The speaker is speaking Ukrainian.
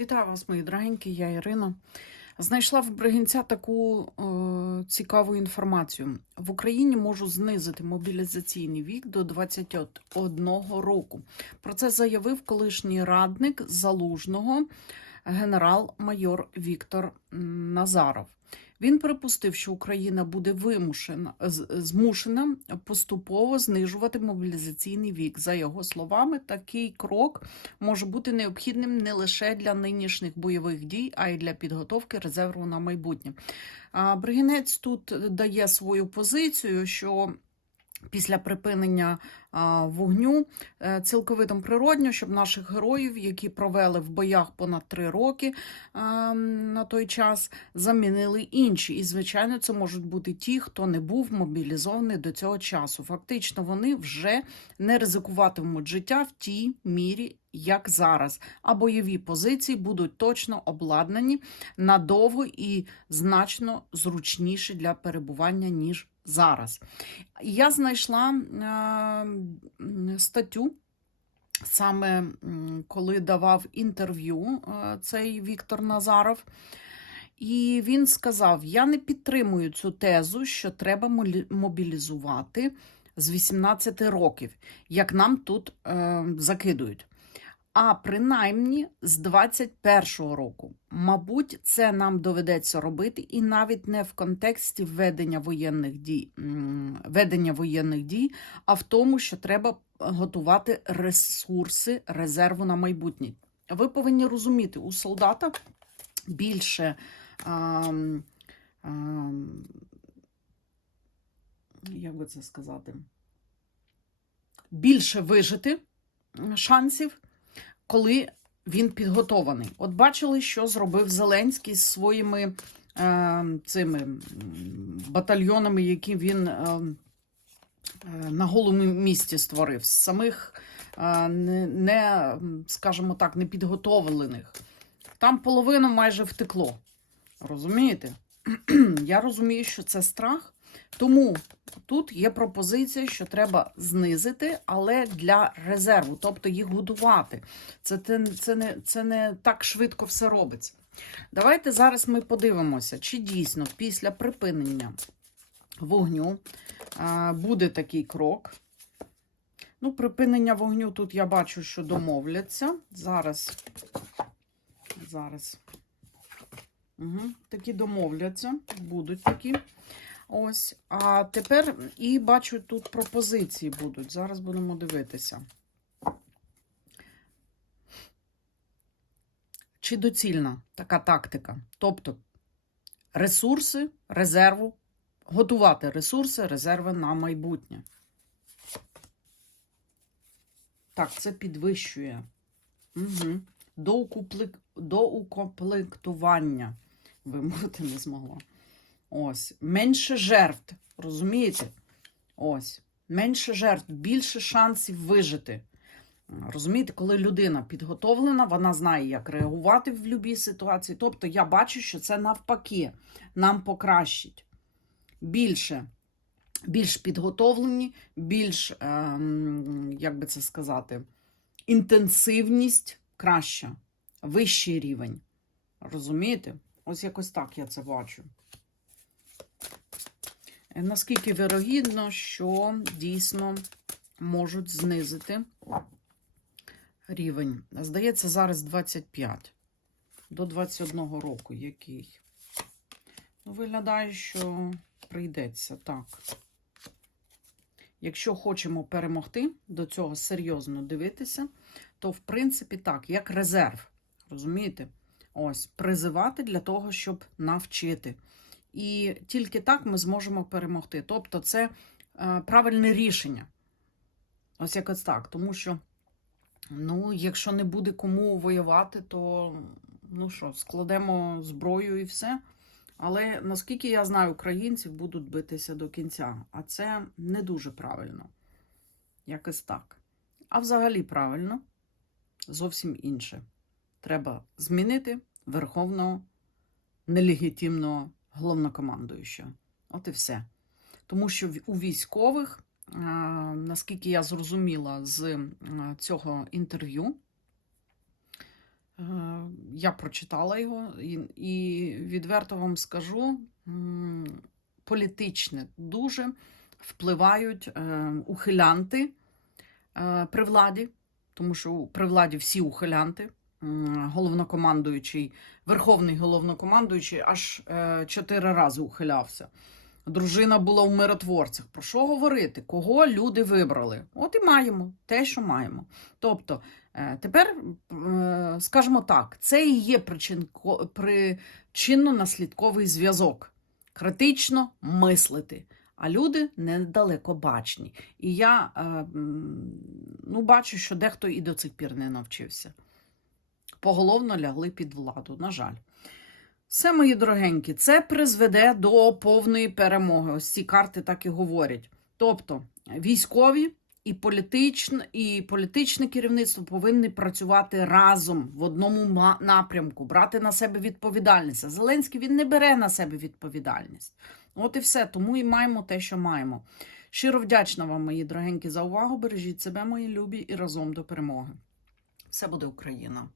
Вітаю вас, мої дорогенькі, я Ірина. Знайшла в Бригінця таку е, цікаву інформацію. В Україні можуть знизити мобілізаційний вік до 21 року. Про це заявив колишній радник залужного генерал-майор Віктор Назаров. Він припустив, що Україна буде вимушена змушена поступово знижувати мобілізаційний вік. За його словами, такий крок може бути необхідним не лише для нинішніх бойових дій, а й для підготовки резерву на майбутнє. Бригінець тут дає свою позицію, що після припинення вогню е, цілковито природньо, щоб наших героїв, які провели в боях понад три роки на той час, замінили інші. І, звичайно, це можуть бути ті, хто не був мобілізований до цього часу. Фактично, вони вже не ризикуватимуть життя в тій мірі, як зараз. А бойові позиції будуть точно обладнані надовго і значно зручніші для перебування, ніж зараз. Я знайшла е, статтю. Саме коли давав інтерв'ю е, цей Віктор Назаров, і він сказав: Я не підтримую цю тезу, що треба мобілізувати з 18 років, як нам тут е, закидують. А принаймні з 21-го року. Мабуть, це нам доведеться робити, і навіть не в контексті ведення воєнних дій, ведення воєнних дій, а в тому, що треба готувати ресурси резерву на майбутнє. Ви повинні розуміти, у солдата більше. ам, ам, як би це сказати? Більше вижити шансів, коли він підготований. От бачили, що зробив Зеленський з своїми е, цими батальйонами, які він е, е, на голому місці створив, з самих е, не, не, скажімо так, непідготовлених. Там половина майже втекло. Розумієте? Я розумію, що це страх. Тому тут є пропозиція, що треба знизити, але для резерву, тобто їх годувати. Це, це, не, це не так швидко все робиться. Давайте зараз ми подивимося, чи дійсно після припинення вогню буде такий крок. Ну, припинення вогню тут я бачу, що домовляться. Зараз. Зараз. Угу. Такі домовляться, будуть такі. Ось. А тепер і бачу, тут пропозиції будуть. Зараз будемо дивитися. Чи доцільна така тактика? Тобто ресурси, резерву, готувати ресурси, резерви на майбутнє. Так, це підвищує. Угу. Доукуплик... Доукомплектування. Вимовити не змогла. Ось. Менше жертв. Розумієте? Ось. Менше жертв, більше шансів вижити. Розумієте, коли людина підготовлена, вона знає, як реагувати в будь-якій ситуації. Тобто я бачу, що це навпаки нам покращить. Більше, більш підготовлені, більш, ем, як би це сказати, інтенсивність краща, вищий рівень. Розумієте? Ось якось так я це бачу. Наскільки вірогідно, що дійсно можуть знизити рівень. Здається, зараз 25 до 21 року який. Ну, виглядає, що прийдеться так. Якщо хочемо перемогти, до цього серйозно дивитися, то, в принципі, так, як резерв. Розумієте? Ось, призивати для того, щоб навчити. І тільки так ми зможемо перемогти. Тобто, це е, правильне рішення. Ось якось так. Тому що, ну, якщо не буде кому воювати, то ну що, складемо зброю і все. Але наскільки я знаю, українці будуть битися до кінця, а це не дуже правильно. Якось так. А взагалі правильно, зовсім інше. Треба змінити верховного нелегітимного головнокомандуючого. От і все. Тому що у військових, наскільки я зрозуміла з цього інтерв'ю, е, я прочитала його і, відверто вам скажу, політичне дуже впливають е, ухилянти е, при владі, тому що при владі всі ухилянти. Головнокомандуючий, верховний головнокомандуючий аж е, чотири рази ухилявся. Дружина була у миротворцях. Про що говорити? Кого люди вибрали? От і маємо те, що маємо. Тобто, е, тепер, е, скажімо так, це і є причинно-наслідковий зв'язок. Критично мислити. А люди недалекобачні. І я ну, бачу, що дехто і до цих пір не навчився. Поголовно лягли під владу, на жаль. Все, мої дорогенькі, це призведе до повної перемоги. Ось ці карти так і говорять. Тобто, військові і політичне, і політичне керівництво повинні працювати разом в одному напрямку, брати на себе відповідальність. А Зеленський він не бере на себе відповідальність. От і все. Тому і маємо те, що маємо. Щиро вдячна вам, мої дорогенькі, за увагу. Бережіть себе, мої любі, і разом до перемоги. Все буде Україна!